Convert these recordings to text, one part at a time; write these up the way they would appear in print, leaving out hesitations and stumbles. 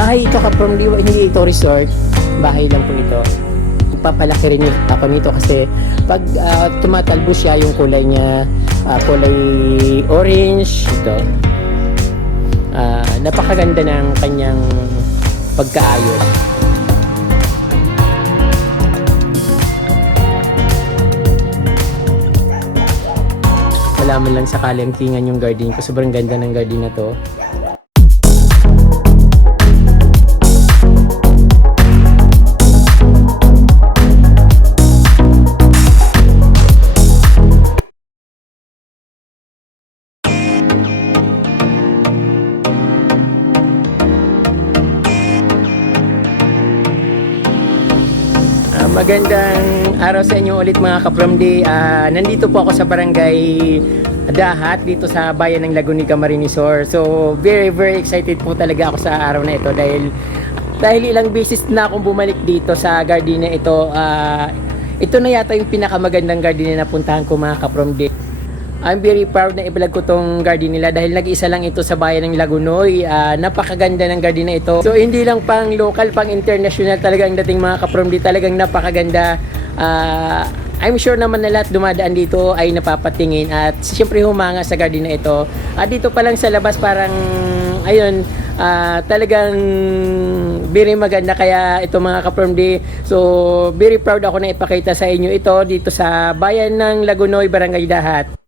Bahay ito ka-from, hindi ito resort. Bahay lang po ito. Papalaki rin ako nito kasi pag tumatalbo siya, yung kulay niya, kulay orange. Ito. Napakaganda ng kanyang pagkaayos. Wala man lang sakali ang tingan yung garden ko. Sobrang ganda ng garden na to. Magandang araw sa inyo ulit mga ka-From-D. Nandito po ako sa Barangay Dahat dito sa bayan ng Laguna, Camarines Sur. So very excited po talaga ako sa araw na ito dahil ilang beses na akong bumalik dito sa garden na ito. Ito na yata yung pinakamagandang garden na napuntahan ko mga ka-From-D. I'm very proud na i-vlog ko tong garden nila dahil nag-isa lang ito sa bayan ng Lagunoy. Napakaganda ng garden na ito. So hindi lang pang local, pang international talaga ang dating mga ka-From-D. Talagang napakaganda. I'm sure naman na lahat dumadaan dito ay napapatingin at siyempre humanga sa garden na ito. Dito pa lang sa labas parang ayun, talagang very maganda kaya ito mga ka-From-D. So very proud ako na ipakita sa inyo ito dito sa bayan ng Lagunoy, Barangay Dahat.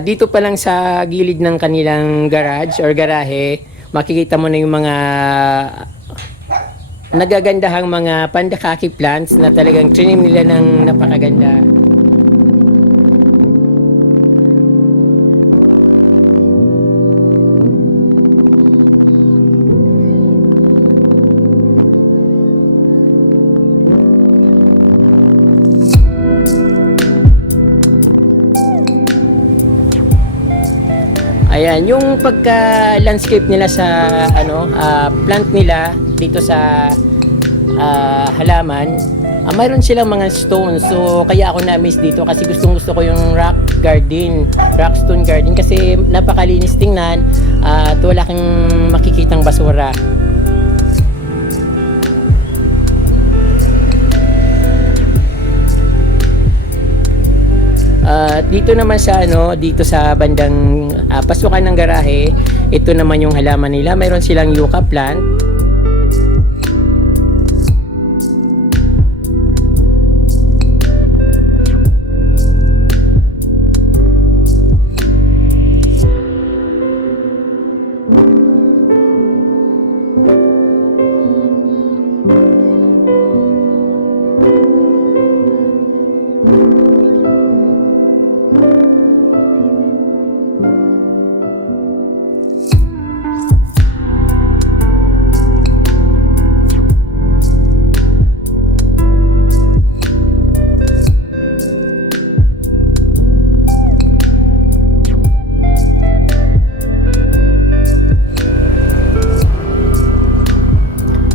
Dito pa lang sa gilid ng kanilang garage or garahe, makikita mo na yung mga nagagandahang mga pandakaki plants na talagang trinim nila ng napakaganda. Ayan, yung pagka-landscape nila sa plant nila dito sa halaman, Mayroon silang mga stones. So kaya ako na-miss dito kasi gusto ko yung rock garden, rock stone garden kasi napakalinis tingnan at wala kang makikitang basura. Dito naman sa dito sa bandang pasukan ng garahe, ito naman yung halaman nila. Mayroon silang yucca plant.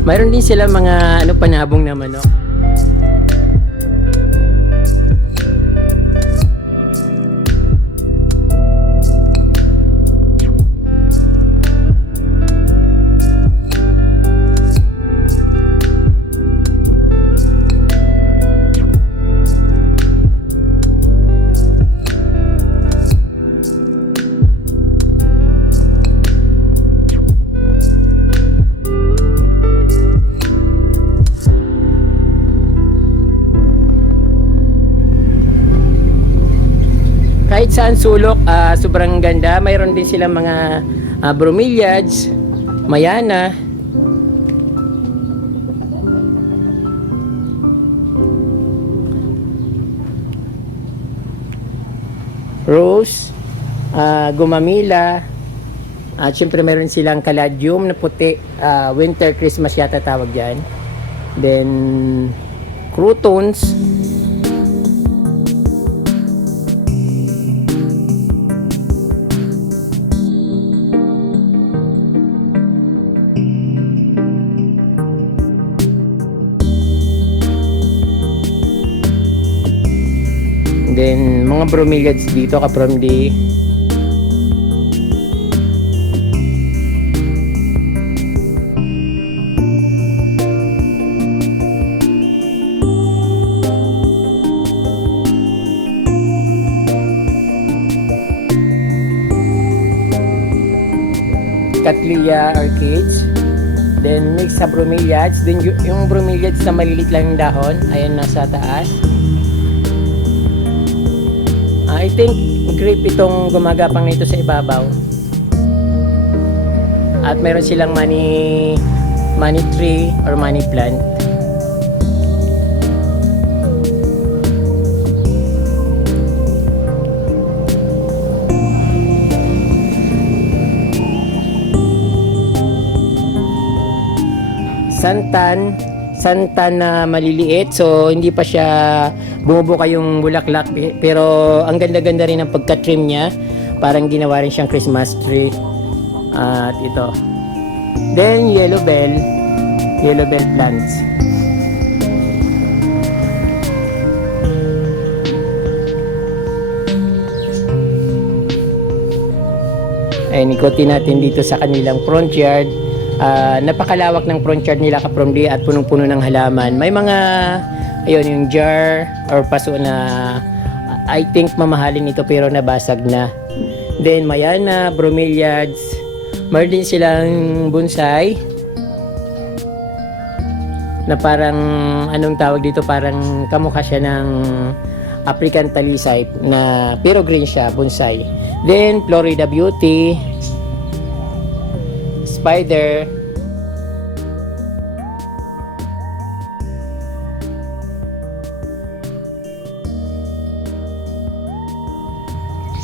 Mayroon din sila mga panabong na manok. Kahit saan sulok, sobrang ganda. Mayroon din silang mga bromeliads, mayana. Rose, gumamila. At syempre mayroon silang caladium na puti, winter Christmas yata tawag dyan. Then croutons. Then mga bromeliads dito kapromdi. Cattleya orchids. Then mix sa bromeliads. Then yung bromeliads na malilit lang yung dahon, ayan nasa taas. I think grape itong gumagapang nito sa ibabaw. At meron silang money tree or money plant. Santan na maliliit, so hindi pa siya bumubuka yung bulaklak, pero ang ganda-ganda rin ng pagka-trim niya, parang ginawa rin siyang Christmas tree. At ito, then yellow bell plants. Ayun, ikutin natin dito sa kanilang front yard. Napakalawak ng front yard nila kapromdi at punong-puno ng halaman. May mga ayun yung jar or paso na I think mamahalin ito pero nabasag na. Then mayana, bromeliads, mayroon din silang bonsai na parang anong tawag dito, parang kamukha siya ng African talisay na pero green siya, bonsai. Then Florida Beauty, spider.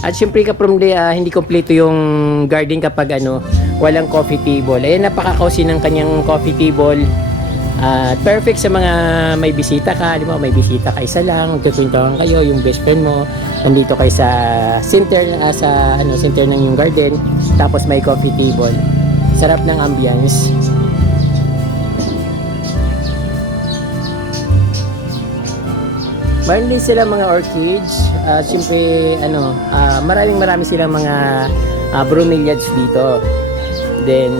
At syempre kapromde, hindi kompleto yung garden kapag walang coffee table. Ayan, napaka-cozy ng kanyang coffee table. Perfect sa mga may bisita ka. Di ba, may bisita ka isa lang, magkukwentuhan kayo, yung best friend mo, nandito kayo sa center center ng yung garden, tapos may coffee table. Sarap ng ambience. Mayroon din sila mga orchids. Siyempre, maraming silang mga bromeliads dito. Then,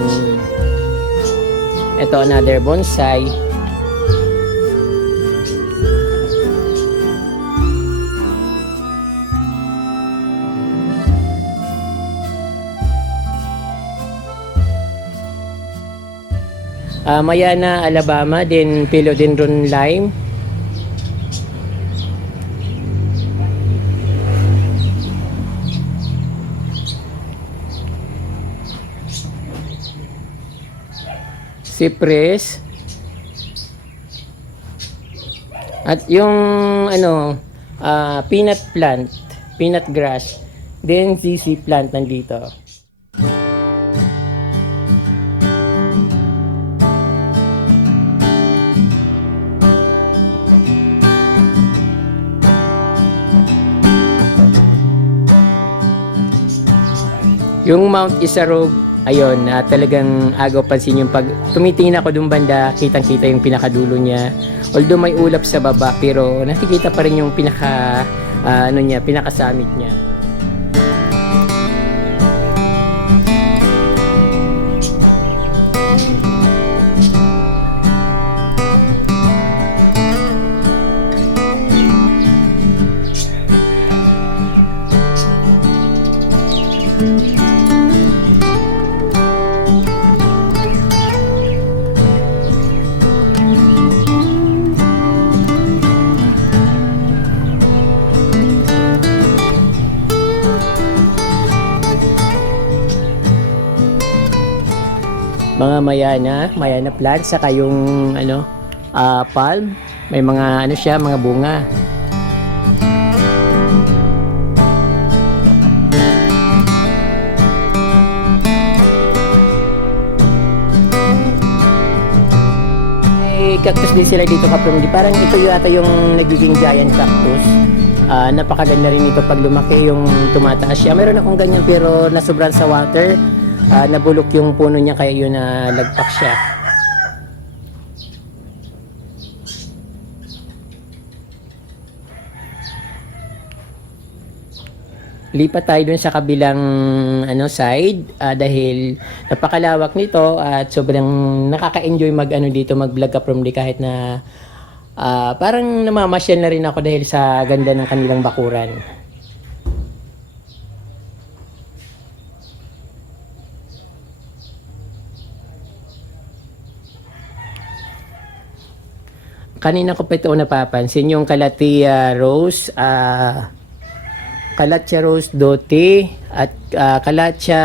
ito another bonsai. Mayana, Alabama, then Philodendron lime. Cypress. At yung peanut plant, peanut grass, then ZZ plant nandito. Yung Mount Isarog, ayun, talagang agaw pansin yung pag tumitingin ako dun banda, kitang-kita yung pinakadulo niya. Although may ulap sa baba, pero nakikita pa rin yung pinaka-summit niya. Mga mayana plant, saka yung palm, may mga mga bunga. May cactus din sila dito kapag parang ito yata yung nagiging giant cactus. Napakaganda rin ito pag lumaki, yung tumataas siya. Meron akong ganyan pero nasobran sa water. Nabulok yung puno niya kaya yun lagpak siya. Lipat tayo dun sa kabilang side dahil napakalawak nito at sobrang nakaka-enjoy dito mag-vlog ka from di kahit na parang namamasyal na rin ako dahil sa ganda ng kanilang bakuran. Kanina ko pa ito napapansin, yung Calathea rose, Calathea rose dote, at Calathea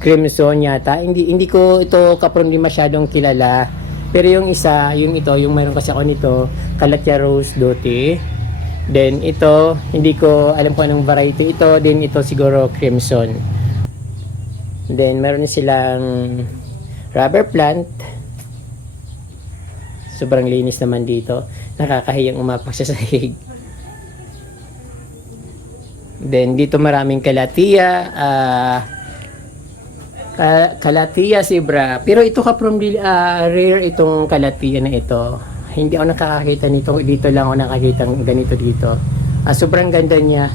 crimson yata. Hindi ko ito kapron di masyadong kilala. Pero yung isa, yung mayroon kasi ako nito, Calathea rose dote. Then ito, hindi ko alam kung anong variety ito. Then ito siguro crimson. Then meron silang rubber plant. Sobrang linis naman dito. Nakakahiyang umapak sa sahig. Then dito maraming Calathea, Calathea zebra. Pero ito rare itong Calathea na ito. Hindi ako nakakakita nito. Dito lang ako nakakita ng ganito dito. Sobrang ganda niya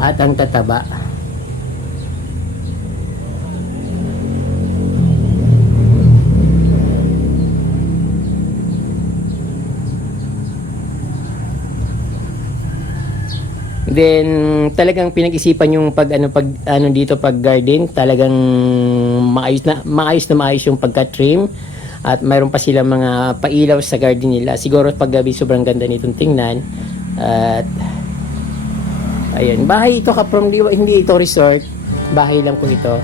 at ang tataba. Then talagang pinag-isipan yung pag garden, talagang maayos yung pagka-trim at mayroon pa silang mga pailaw sa garden nila. Siguro pag gabi sobrang ganda nitong tingnan. At ayun, bahay ito hindi ito resort, bahay lang po ito.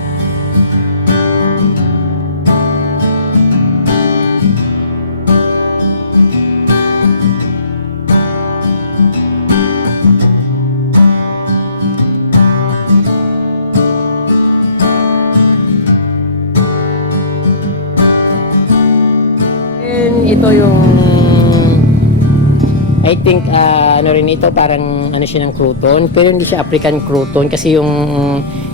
Ito yung I think rin ito parang siya ng crouton, pero hindi siya African crouton kasi yung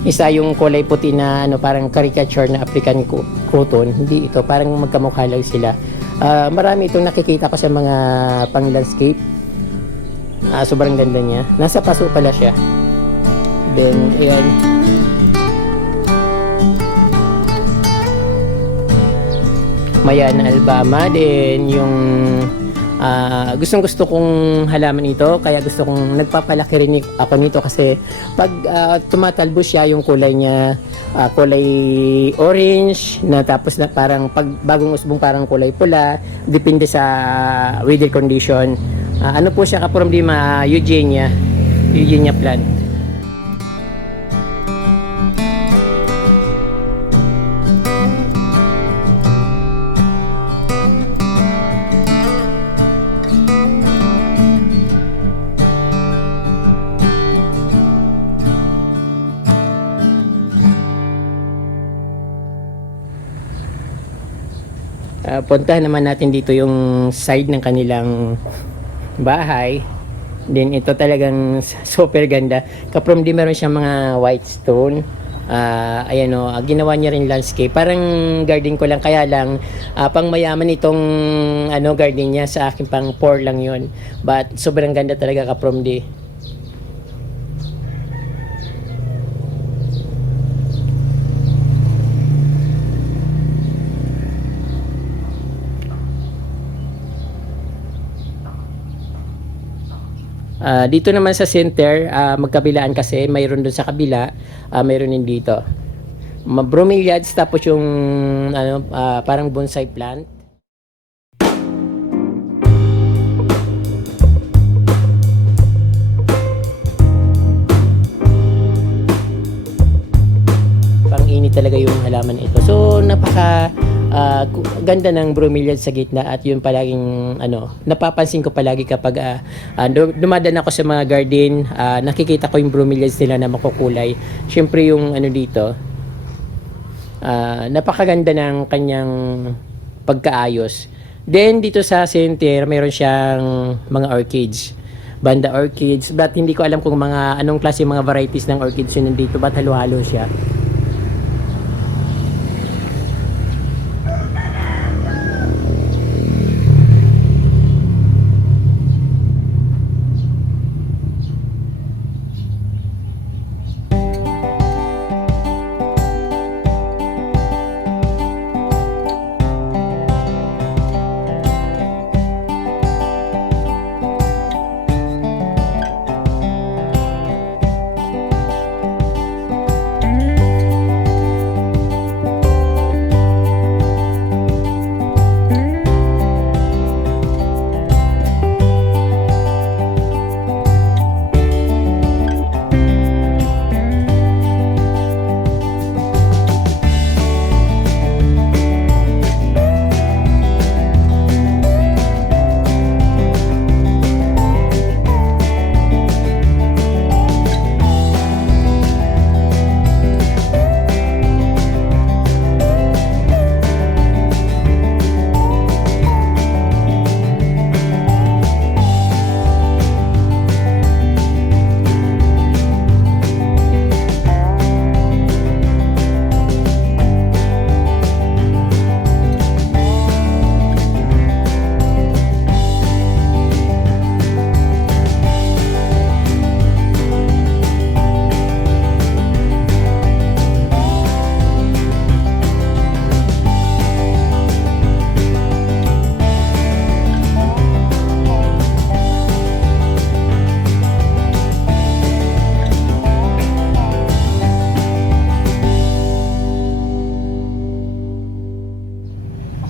isa yung kulay puti na parang caricature na African crouton. Hindi ito, parang magkamukha lang sila. Marami itong nakikita ko sa mga pang landscape. Sobrang ganda niya. Nasa paso pala siya. Then, ayan. Mayana Albama. Then, yung gustong gusto kong halaman ito. Kaya gusto kong nagpapalaki rin ako nito kasi pag tumatalbo siya, yung kulay niya kulay orange na tapos na parang pag bagong usbong parang kulay pula. Depende sa weather condition. Ano po siya kaproblema? Eugenia plant. Puntahan naman natin dito yung side ng kanilang bahay. Then ito talagang super ganda. Kaprom di meron siyang mga white stone. Ayan o, ginawa niya rin landscape. Parang garden ko lang, kaya lang pang mayaman itong garden niya. Sa akin pang poor lang yon. But sobrang ganda talaga kaprom di. Dito naman sa center, magkabilaan kasi, mayroon dun sa kabila, mayroon din dito. Bromeliads, tapos yung parang bonsai plant. Pang-init talaga yung halaman ito. So, napaka ganda ng bromeliads sa gitna, at yun palaging napapansin ko palagi kapag dumadaan ako sa mga garden, nakikita ko yung bromeliads nila na makukulay. Syempre yung dito, napakaganda ng kanyang pagkaayos. Then dito sa center, mayroon siyang mga orchids, banda orchids, but hindi ko alam kung anong klase mga varieties ng orchids yun nandito, but halo-halo siya.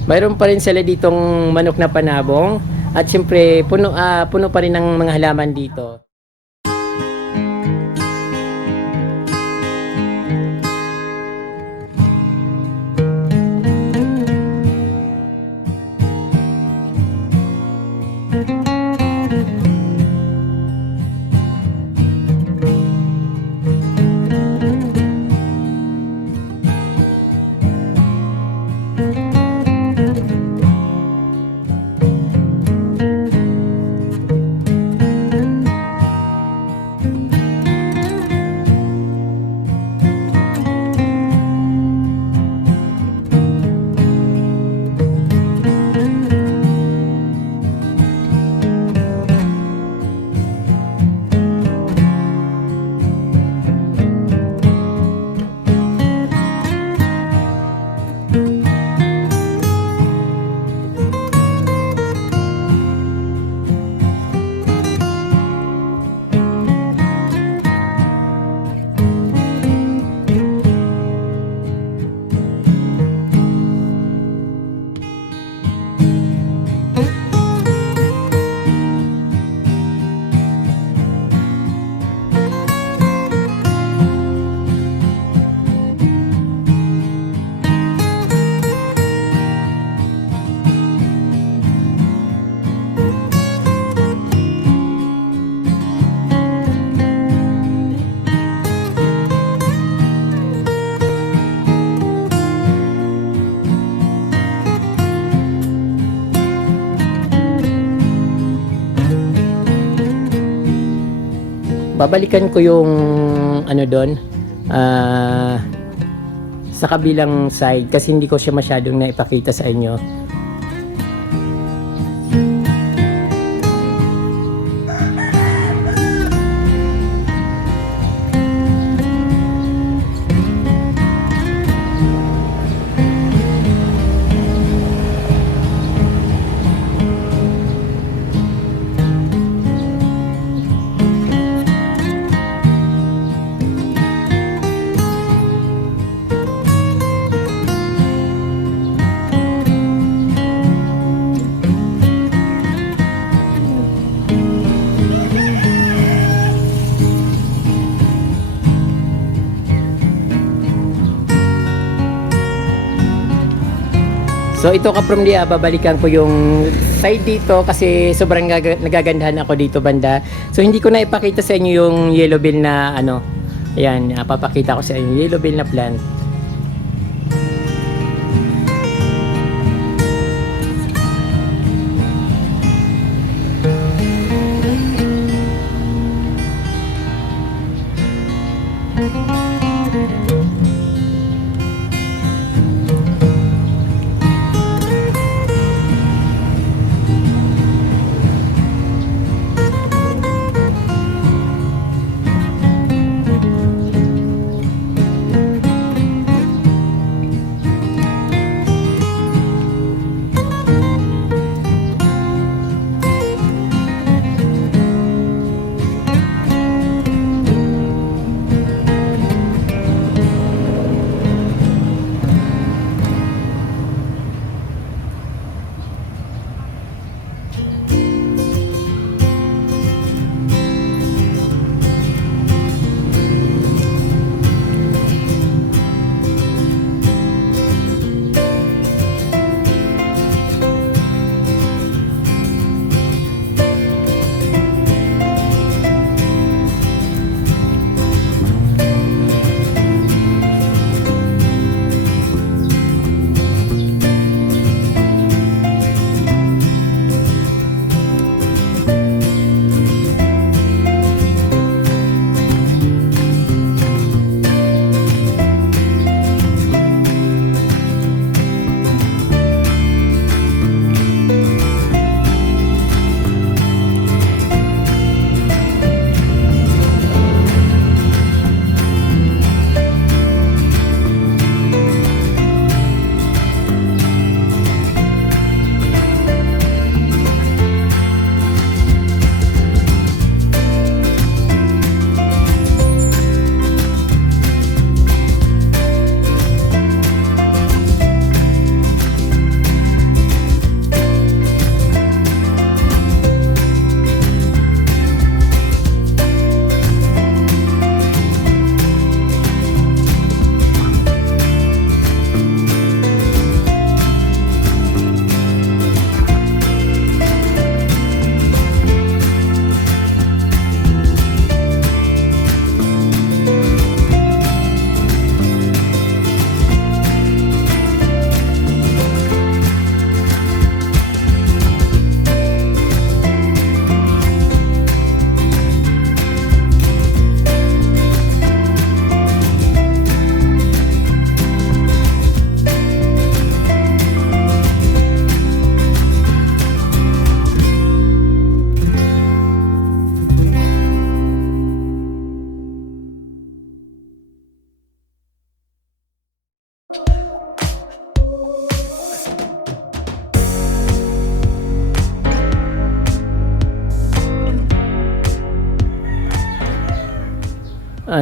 Mayroon pa rin sila ditong manok na panabong, at siyempre puno pa rin ng mga halaman dito. babalikan ko yung ano doon, sa kabilang side kasi hindi ko siya masyadong naipakita sa inyo. So ito ka from dia, babalikan ko yung side dito kasi sobrang nagagandahan ako dito banda. So hindi ko na ipakita sa inyo yung yellow bill na ano. Ayan, papakita ko sa inyo yellow bill na plant.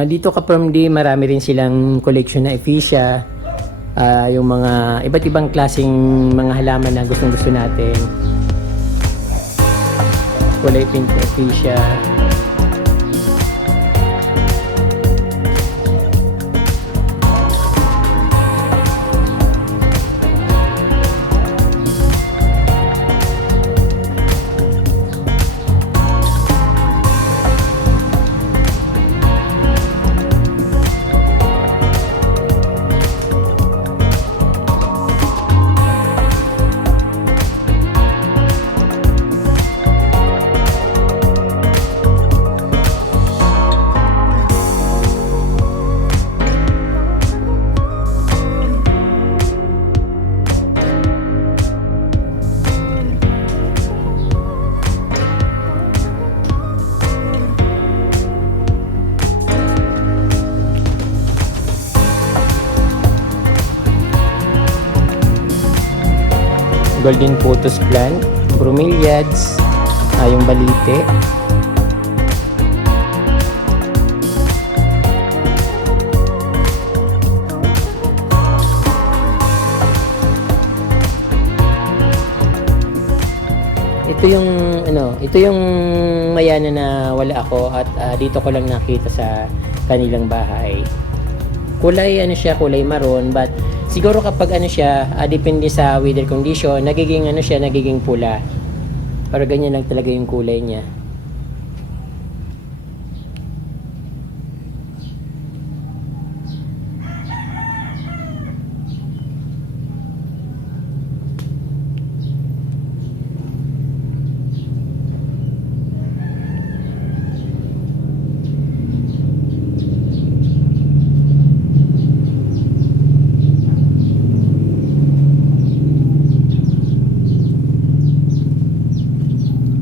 Dito ka from D, marami rin silang collection na ephesia, yung mga iba't ibang klaseng mga halaman na gustong gusto natin. Kulay pink na ephesia. golden photos plant, bromeliads, yung balite. Ito yung mayana na wala ako at dito ko lang nakita sa kanilang bahay. Kulay kulay maroon, but siguro kapag depende sa weather condition, nagiging pula. Pero ganyan lang talaga yung kulay niya.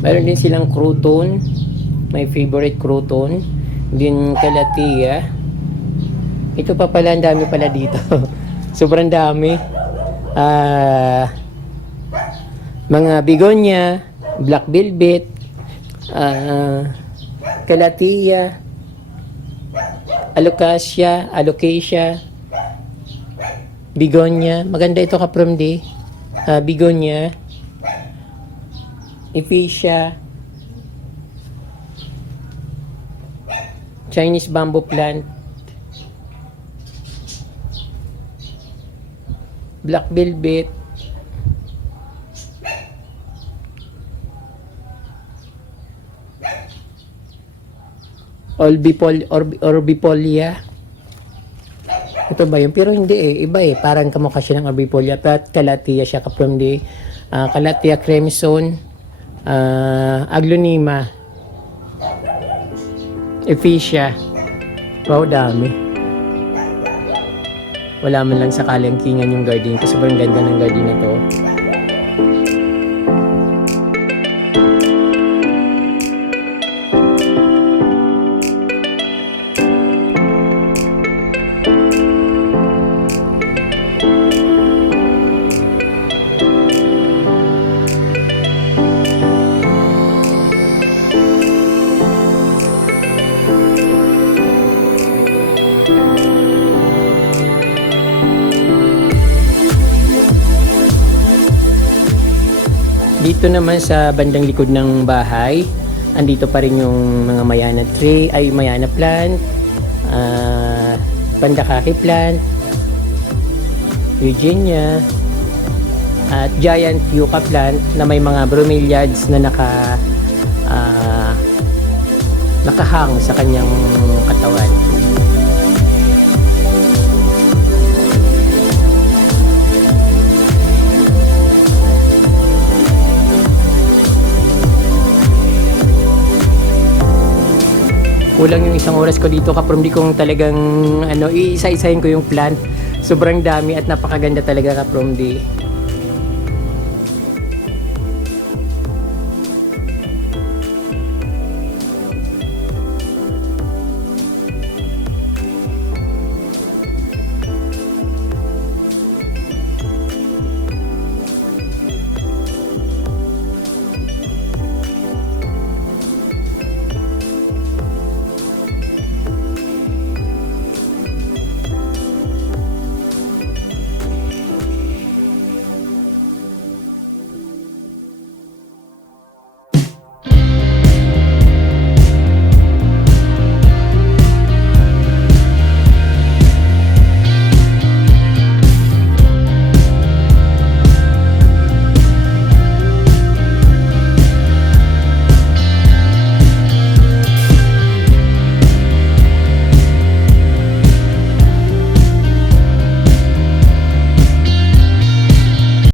Meron din silang crouton. My favorite crouton. Din calathea. Ito pa pala, ang dami pala dito. Sobrang dami. Mga begonia, black velvet, calathea, alocasia, begonia. Maganda ito from the begonia. Ephesia, Chinese bamboo plant, black velvet, orbifolia. Ito ba yun? Pero hindi iba parang kamukha siya ng orbifolia, but calathea siya from the calathea crimson, aglonema, ephesia. Wow, dami. Wala man lang sa kalangkingan yung garden ko. Sobrang ganda ng garden na to. Dito naman sa bandang likod ng bahay, andito pa rin yung mga mayana plant, pandakaki plant, eugenia, at giant yucca plant na may mga bromeliads na nakahang sa kanyang katawan. Kulang yung isang oras ko dito kaprom di kong talagang iisa-isahin ko yung plant. Sobrang dami at napakaganda talaga kaprom di.